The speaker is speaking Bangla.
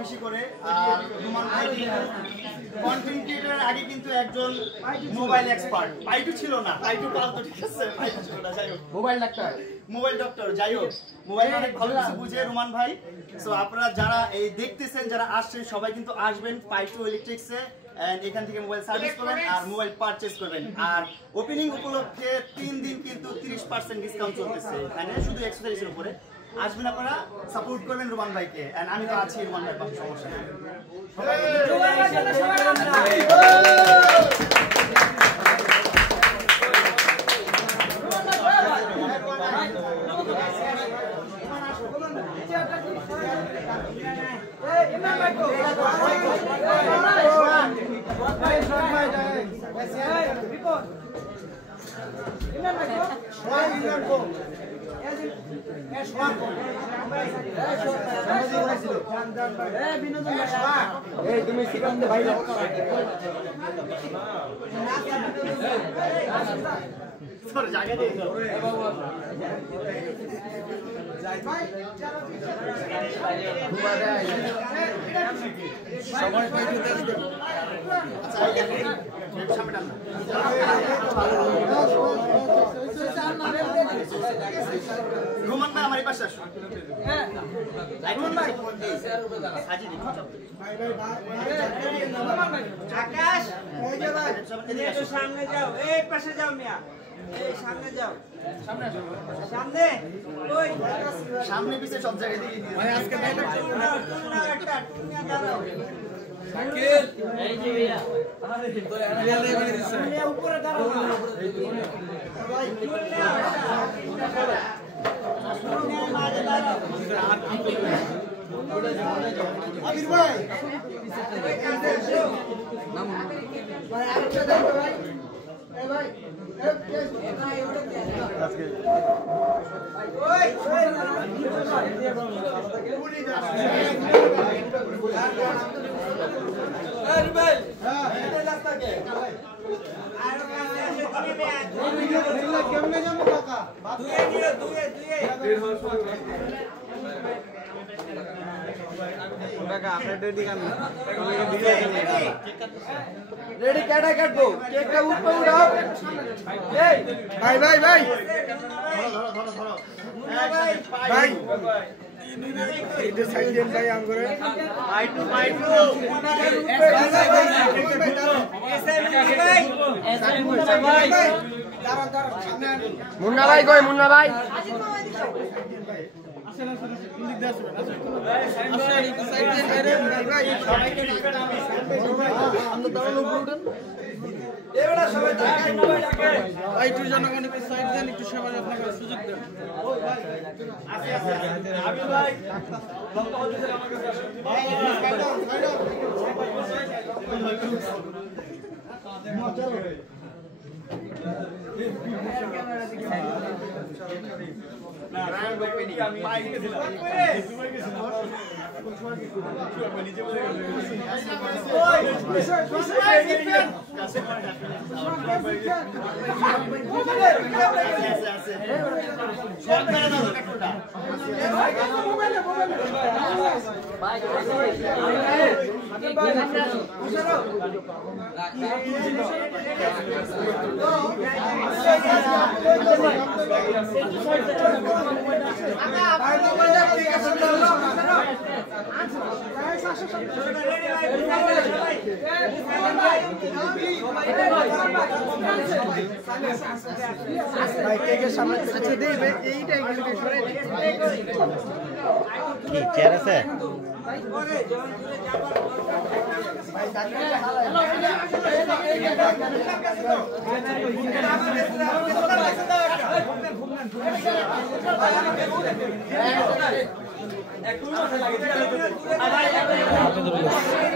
বেশি করে আর কন্টেন্ট ক্রিয়েটরের আগে কিন্তু একজন মোবাইল এক্সপার্ট পাইটু ছিল না, পাইটু পালতো, ঠিক আছে, পাইটু ছিল না, যাই হোক মোবাইল ডক্টর, যাই হোক মোবাইল অনেক ভালো কিছু বুঝে রুমান ভাই। সো আপনারা যারা এই দেখতেছেন, যারা আসছেন, সবাই কিন্তু আসবেন পাইটু ইলেকট্রিক্সে, এন্ড এখান থেকে মোবাইল সার্ভিস করবেন আর মোবাইল পারচেজ করবেন। আর ওপেনিং উপলক্ষে 3 দিন কিন্তু 30% ডিসকাউন্ট চলতেছে এখানে, শুধু এক্সেসরিজের উপরে। আসবেন আপনারা, সাপোর্ট করবেন রুমান ভাইকে, এন্ড আমি তো আছি রুমান ভাই, কোনো সমস্যা নেই। তুমি সিকান্দে ভাই জায়গা দিয়ে রুমান ভাই আমার পাশে আসুন। আকাশ সামনে যাও, এই পাশে যাও মিয়া, এই সামনে যাও, সামনে ওই সামনে পিছে সব জায়গায় দিয়ে ভাই আজকে দাঁড়াও শাকিল, এই যে ভাইয়া মিয়া উপরে দাঁড়াও ভাই আবির ভাই ভাই আরেকটা দাও ভাই, এই ভাই আজকে ওই ভাই এই রাস্তাকে আর কেমনে যাবো কাকা, দুয়ে কাকা আপনি রেডি কাম রেডি কেডা কাটবো, কেকটা উপরে উঠাও। এই ভাই ভাই ভাই ভাই এটা সাইড দেন ভাই আম করে পাইটু মুন্না ভাই কই, মুন্না ভাই একটু জনগণ একটু সাইড দেন, একটু সেবা যত্ন করার সুযোগ দেন। চেয়ার আছে একটু মাথায় লাগে